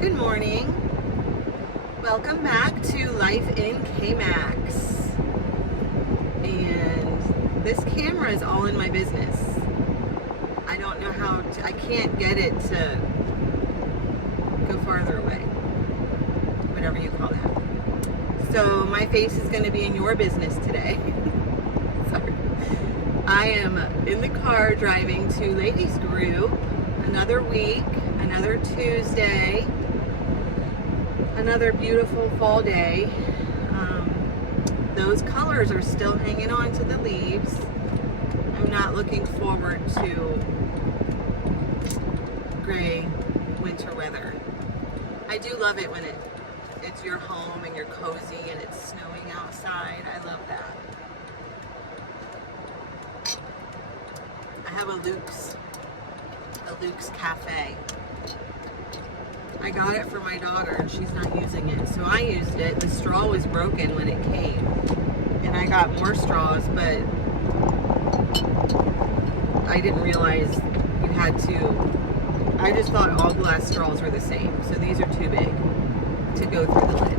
Good morning. Welcome back to Life in K-Max. And this camera is all in my business. I don't know how to, I can't get it to go farther away. Whatever you call that. So my face is going to be in your business today. Sorry. I am in the car driving to Ladies Group. Another week, another Tuesday. Another beautiful fall day. Those colors are still hanging on to the leaves. I'm not looking forward to gray winter weather. I do love it when it's your home and you're cozy and it's snowing outside. I love that. I have a Luke's Cafe. I got it for my daughter and she's not using it, so I used it. The straw was broken when it came, and I got more straws, but I didn't realize you had to. I just thought all glass straws were the same, so these are too big to go through the lid.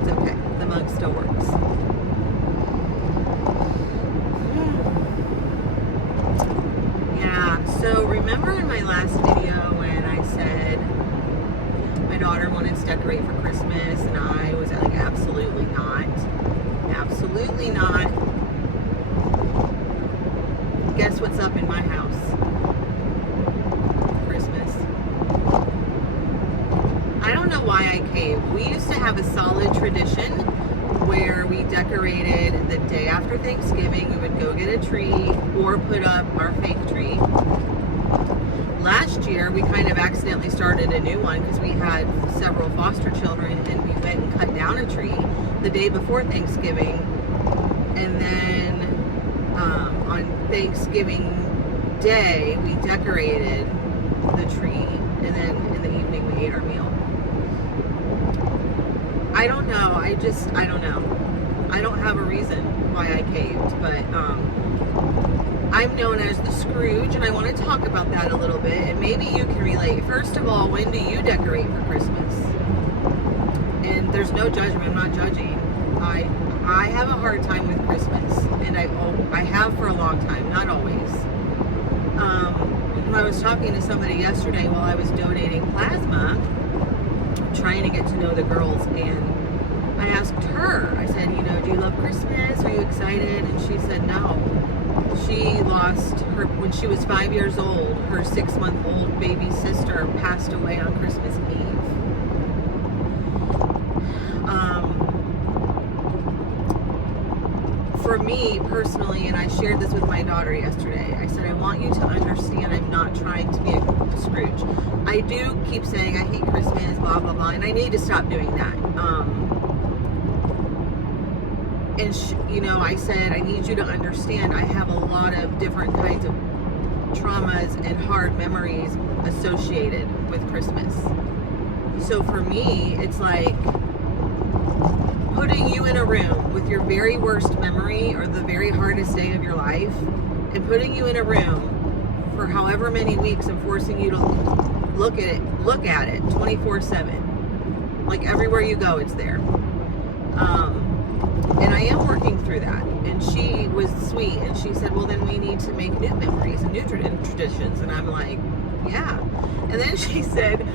It's okay, the mug still works. Yeah, so remember in my last video when I said my daughter wanted to decorate for Christmas and I was like, absolutely not. Absolutely not. Guess what's up in my house? Christmas. I don't know why I caved. We used to have a solid tradition where we decorated the day after Thanksgiving. We would go get a tree or put up our fake tree. Last year, we kind of accidentally started a new one because we had several foster children, and we went and cut down a tree the day before Thanksgiving. And then on Thanksgiving Day, we decorated the tree, and then in the evening, we ate our meal. I don't know. I don't know. I don't have a reason why I caved, but I'm known as the Scrooge, and I want to talk about that a little bit, and maybe you can relate. First of all, when do you decorate for Christmas? And there's no judgment. I'm not judging. I have a hard time with Christmas, and I have for a long time, not always. I was talking to somebody yesterday while I was donating plasma, trying to get to know the girls, and I asked her, I said, do you love Christmas? Are you excited? And she said no. She lost her, when she was 5 years old, her 6-month-old baby sister passed away on Christmas Eve. For me personally, and I shared this with my daughter yesterday, I said, I want you to understand I'm not trying to be a Scrooge. I do keep saying I hate Christmas, blah, blah, blah, and I need to stop doing that. I said, I need you to understand I have a lot of different kinds of traumas and hard memories associated with Christmas. So for me, it's like putting you in a room with your very worst memory or the very hardest day of your life, and putting you in a room for however many weeks and forcing you to look at it 24/7. Like everywhere you go, it's there. And I am working through that. And she was sweet, and she said, well, then we need to make new memories and new traditions. And I'm like, yeah. And then she said,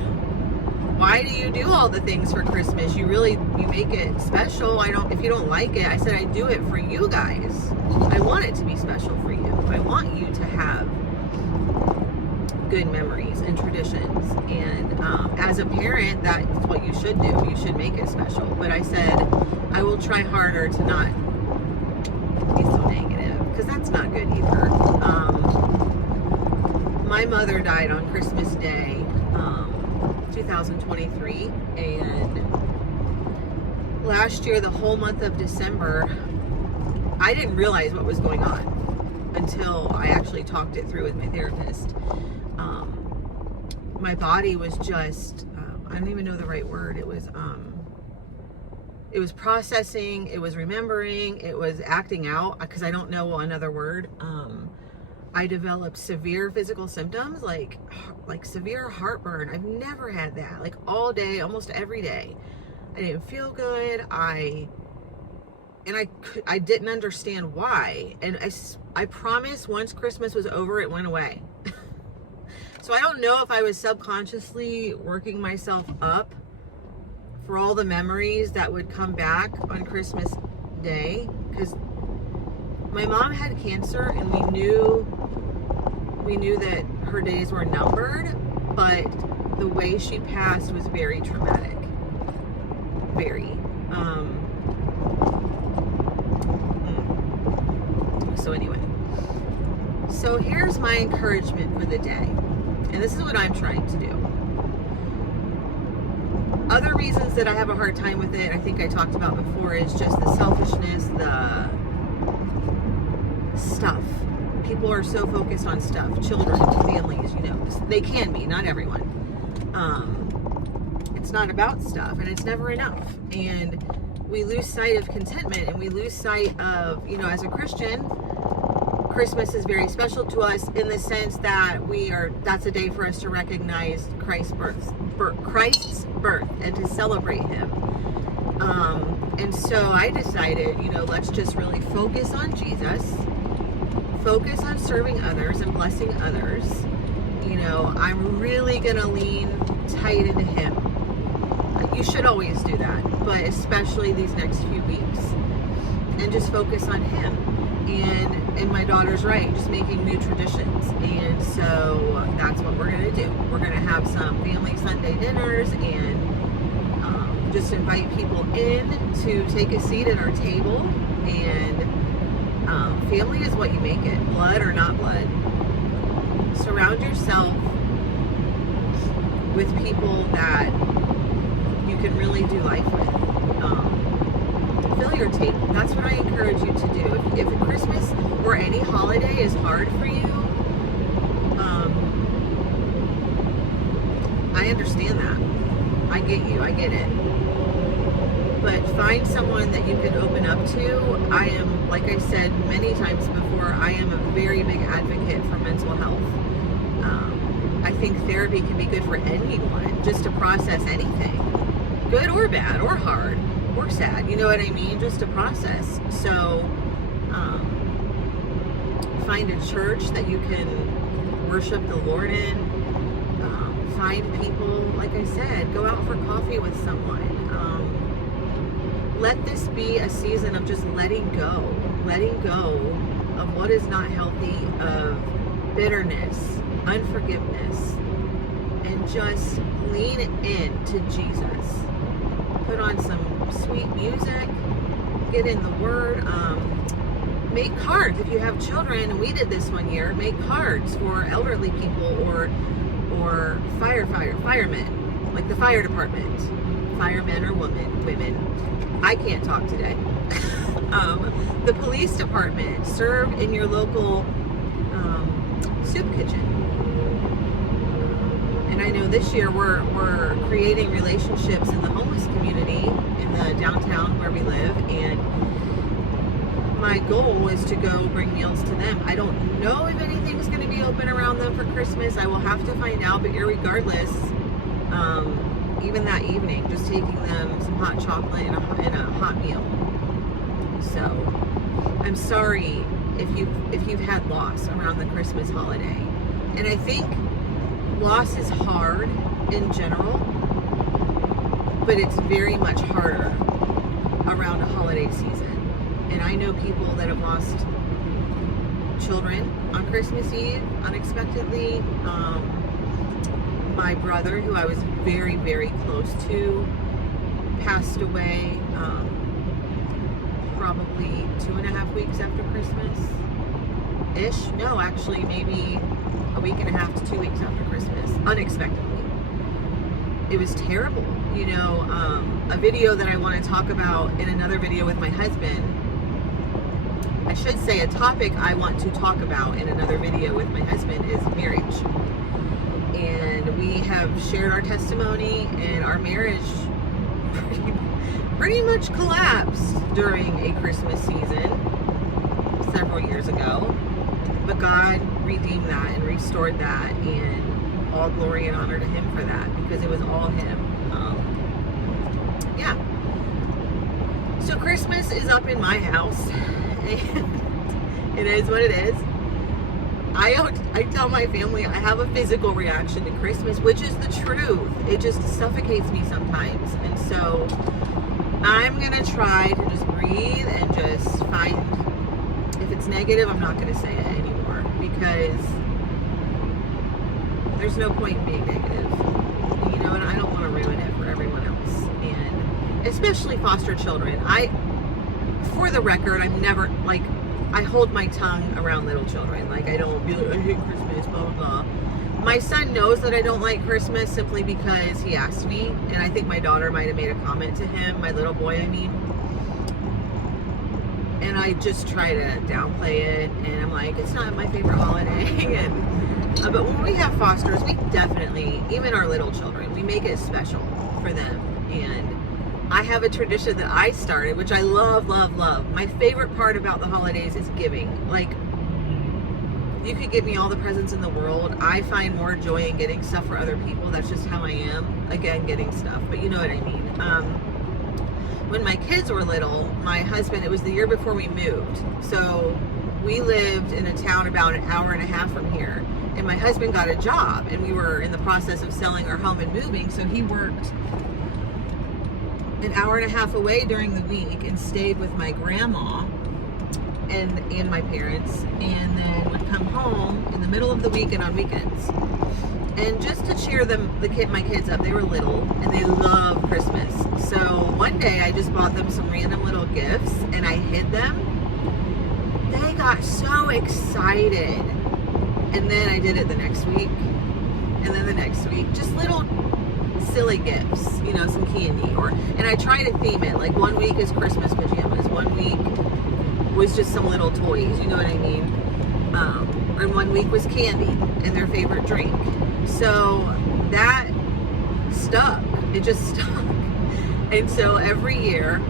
why do you do all the things for Christmas? You make it special. If you don't like it, I said, I do it for you guys. I want it to be special for you. I want you to have good memories and traditions. And as a parent, that's what you should do. You should make it special. But I said, I will try harder to not be so negative, because that's not good either. My mother died on Christmas Day, 2023, and last year, the whole month of December, I didn't realize what was going on until I actually talked it through with my therapist. My body was just, I don't even know the right word. It was processing, it was remembering, it was acting out, because I don't know another word. I developed severe physical symptoms, like severe heartburn. I've never had that, like all day, almost every day. I didn't feel good. I didn't understand why. And I promise once Christmas was over, it went away. So I don't know if I was subconsciously working myself up for all the memories that would come back on Christmas Day, because my mom had cancer and we knew that her days were numbered, but the way she passed was very traumatic. Very. So anyway, so here's my encouragement for the day. And this is what I'm trying to do. Other reasons that I have a hard time with it, I think I talked about before, is just the selfishness, the stuff. People are so focused on stuff. Children, families, they can be, not everyone. It's not about stuff, and it's never enough. And we lose sight of contentment, and we lose sight of, as a Christian, Christmas is very special to us in the sense that that's a day for us to recognize Christ's birth and to celebrate him. And so I decided, let's just really focus on Jesus, focus on serving others and blessing others. I'm really going to lean tight into him. You should always do that, but especially these next few weeks, and just focus on him. And my daughter's right, just making new traditions. And so that's what we're going to do. We're going to have some family Sunday dinners and just invite people in to take a seat at our table. And family is what you make it, blood or not blood. Surround yourself with people that you can really do life with. Fill your table. That's what I encourage you to do. If Christmas or any holiday is hard for you, I understand that. I get you. I get it. But find someone that you can open up to. I am, like I said many times before, I am a very big advocate for mental health. I think therapy can be good for anyone, just to process anything, good or bad or hard or sad, you know what I mean? Just to process. So find a church that you can worship the Lord in. Find people, like I said, go out for coffee with someone. Let this be a season of just letting go of what is not healthy, of bitterness, unforgiveness, and just lean in to Jesus. Put on some sweet music, get in the Word, make cards. If you have children, we did this one year, make cards for elderly people or firemen, like the fire department, firemen or women. I can't talk today. The police department, serve in your local soup kitchen. And I know this year we're creating relationships in the homeless community in the downtown where we live, and my goal is to go bring meals to them. I don't know if anything's going to be open around them for Christmas. I will have to find out, but irregardless, even that evening, just taking them some hot chocolate and a hot meal. So I'm sorry if you've had loss around the Christmas holiday. And I think loss is hard in general, but it's very much harder around a holiday season. And I know people that have lost children on Christmas Eve unexpectedly. My brother, who I was very, very close to, passed away probably 2.5 weeks after Christmas-ish. No, actually maybe a week and a half to 2 weeks after Christmas, unexpectedly. It was terrible. A video that I want to talk about in another video with my husband, I should say a topic I want to talk about in another video with my husband is marriage. And we have shared our testimony, and our marriage pretty much collapsed during a Christmas season several years ago. But God redeemed that and restored that, and all glory and honor to him for that, because it was all him. Yeah. So Christmas is up in my house, and it is what it is. I tell my family I have a physical reaction to Christmas, which is the truth. It just suffocates me sometimes. And so I'm going to try to just breathe and just find, if it's negative, I'm not going to say it anymore, because there's no point in being negative. You know, and I don't want to ruin it for everyone else. And especially foster children. For the record, I'm never, like, I hold my tongue around little children. Like, I don't be like, I hate Christmas, blah, blah, blah. My son knows that I don't like Christmas simply because he asked me. And I think my daughter might have made a comment to him, my little boy, I mean. And I just try to downplay it. And I'm like, it's not my favorite holiday. And but when we have fosters, we definitely, even our little children, we make it special for them. And I have a tradition that I started, which I love, love, love. My favorite part about the holidays is giving. Like, you could give me all the presents in the world. I find more joy in getting stuff for other people. That's just how I am. Again, getting stuff, but you know what I mean. When my kids were little, my husband, it was the year before we moved. So we lived in a town about an hour and a half from here. And my husband got a job, and we were in the process of selling our home and moving. So he worked an hour and a half away during the week and stayed with my grandma and my parents, and then would come home in the middle of the week and on weekends. And just to cheer my kids up, they were little and they love Christmas. So one day I just bought them some random little gifts and I hid them. They got so excited. And then I did it the next week, and then the next week, just little silly gifts, you know, some candy, and I try to theme it. Like, one week is Christmas pajamas, one week was just some little toys, you know what I mean? And one week was candy and their favorite drink. So that stuck. It just stuck. And so every year,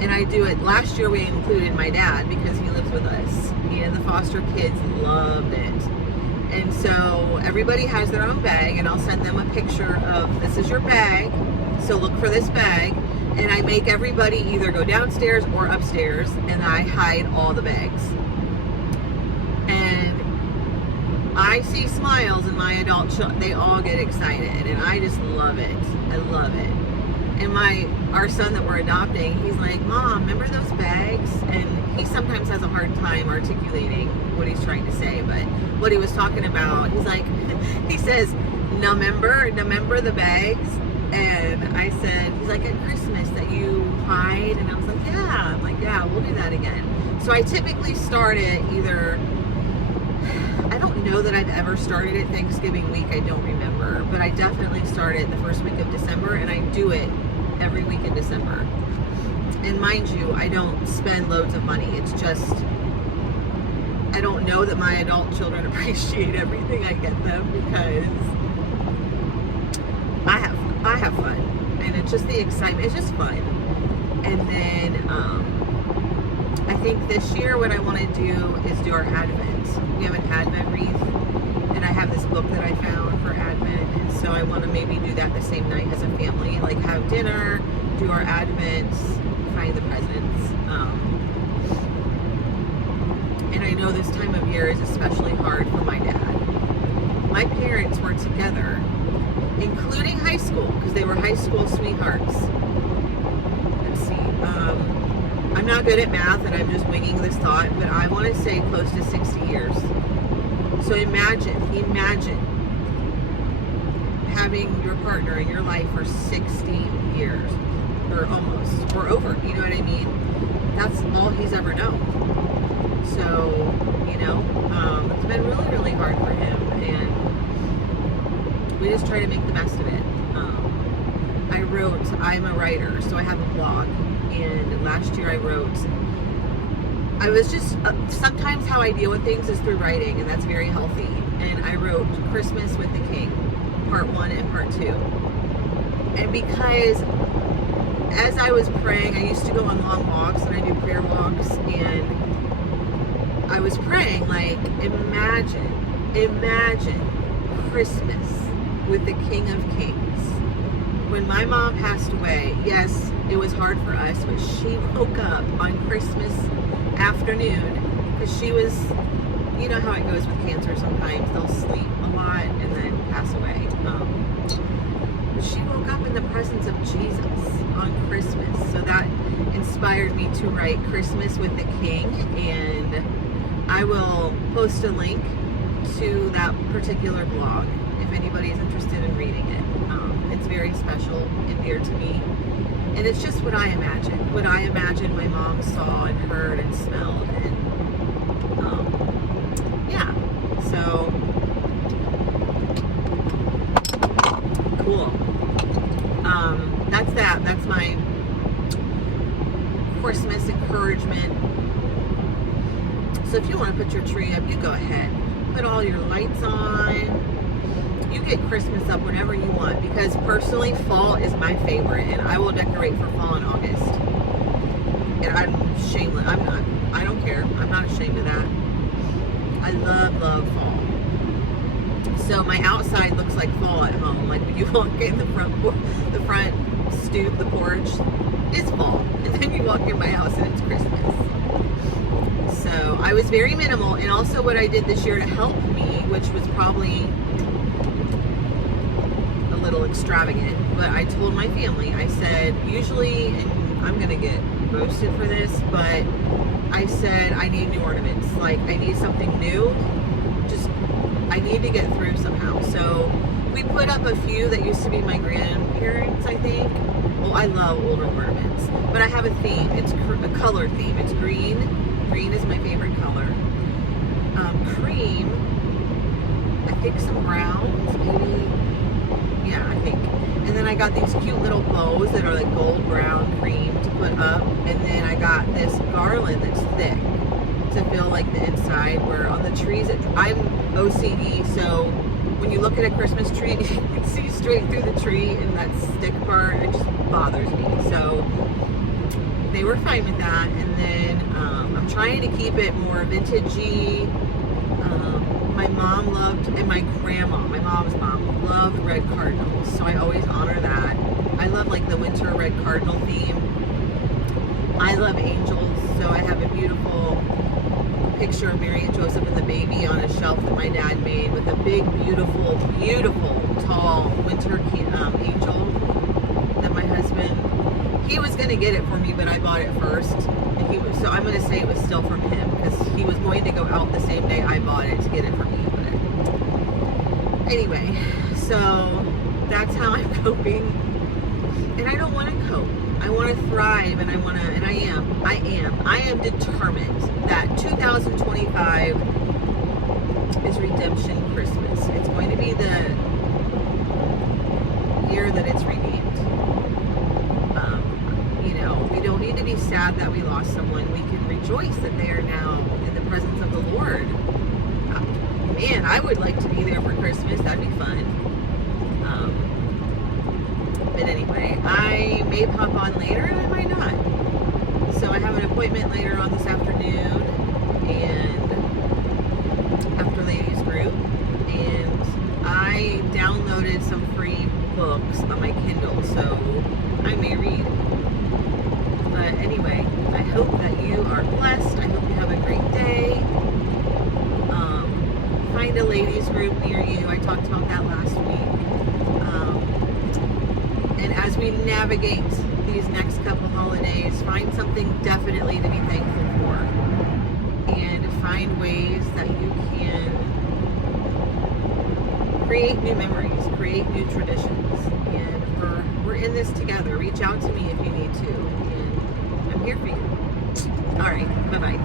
and I do it. Last year we included my dad because he lives with us, and the foster kids loved it. And so everybody has their own bag, and I'll send them a picture of, this is your bag, so look for this bag. And I make everybody either go downstairs or upstairs, and I hide all the bags. And I see smiles in my adult children. They all get excited, and I just love it. I love it. And our son that we're adopting, he's like, Mom, remember those bags? And he sometimes has a hard time articulating what he's trying to say, but what he was talking about, he's like, he says, remember the bags? And I said, he's like, at Christmas that you hide? And I was like, yeah. I'm like, yeah, we'll do that again. So I typically start it either, I don't know that I've ever started it Thanksgiving week, I don't remember, but I definitely start it the first week of December, and I do it every week in December. And mind you, I don't spend loads of money. It's just, I don't know that my adult children appreciate everything I get them, because I have fun, and it's just the excitement. It's just fun. And then I think this year what I want to do is do our Advent. We have an Advent wreath, and I have this book that I found for Advent, and so I want to maybe do that the same night as a family, like have dinner, do our Advent, find the presents. And I know this time of year is especially hard for my dad. My parents were together, including high school, because they were high school sweethearts. Let's see. I'm not good at math, and I'm just winging this thought, but I want to say close to 60 years. So imagine having your partner in your life for 60 years, or almost, or over, you know what I mean? That's all he's ever known. So, you know, it's been really, really hard for him, and we just try to make the best of it. I'm a writer, so I have a blog, and last year I was just, sometimes how I deal with things is through writing, and that's very healthy, and I wrote Christmas with the King, part 1 and part 2, and because as I was praying, I used to go on long walks, and I do prayer walks, and I was praying, like, imagine imagine Christmas with the King of Kings. When my mom passed away, yes, it was hard for us, but she woke up on Christmas afternoon because she was, you know how it goes with cancer sometimes. They'll sleep a lot and then pass away. But she woke up in the presence of Jesus on Christmas. So that inspired me to write Christmas with the King, and I will post a link to that particular blog if anybody's interested in reading it. It's very special and dear to me, and it's just what I imagined my mom saw and heard and smelled, and yeah, so cool. That's my Christmas encouragement. So if you want to put your tree up, you go ahead. Put all your lights on. You get Christmas up whenever you want, because personally, fall is my favorite, and I will decorate for fall in August. And I'm shameless. I don't care. I'm not ashamed of that. I love fall. So my outside looks like fall at home. Like when you walk in the front stoop, the porch is fall, and then you walk in my house and it's Christmas. So I was very minimal, and also what I did this year to help me, which was probably a little extravagant, but I told my family, I said, usually, and I'm gonna get roasted for this, but I said I need new ornaments. Like, I need something new. I need to get through somehow. So we put up a few that used to be my grandparents, I think. Well, I love older ornaments, but I have a theme. It's a color theme. It's green. Green is my favorite color. Cream, I think some browns, maybe. Yeah, I think. And then I got these cute little bows that are like gold, brown, cream to put up. And then I got this garland that's thick to fill like the inside, where on the trees, I'm OCD, so when you look at a Christmas tree, you can see straight through the tree, and that stick part, it just bothers me. So they were fine with that. And then I'm trying to keep it more vintagey. My mom loved, and my mom's mom loved red cardinals, so I always honor that. I love like the winter red cardinal theme. I love angels, so I have a beautiful picture of Mary and Joseph and the baby on a shelf that my dad made with a big, beautiful, tall winter angel that my husband, he was going to get it for me, but I bought it first. And so I'm going to say it was still from him, because he was going to go out the same day I bought it to get it for me. But anyway, so that's how I'm coping. And I don't want to cope. I want to thrive, and I am determined that 2025 is Redemption Christmas. It's going to be the year that it's redeemed. We don't need to be sad that we lost someone. We can rejoice that they are now in the presence of the Lord. Man, I would like to be there for Christmas. That'd be fun. But anyway, I may pop on later and I might not. So I have an appointment later on this afternoon, and after ladies group, and I downloaded some free books on my Kindle, so I may read. But anyway, I hope that you are blessed. I hope you have a great day. Find a ladies group near you. I talked about that last week. And as we navigate these next couple holidays, find something definitely to be thankful for, and find ways that you can create new memories, create new traditions. And we're in this together. Reach out to me if you need to, and I'm here for you. All right, bye-bye.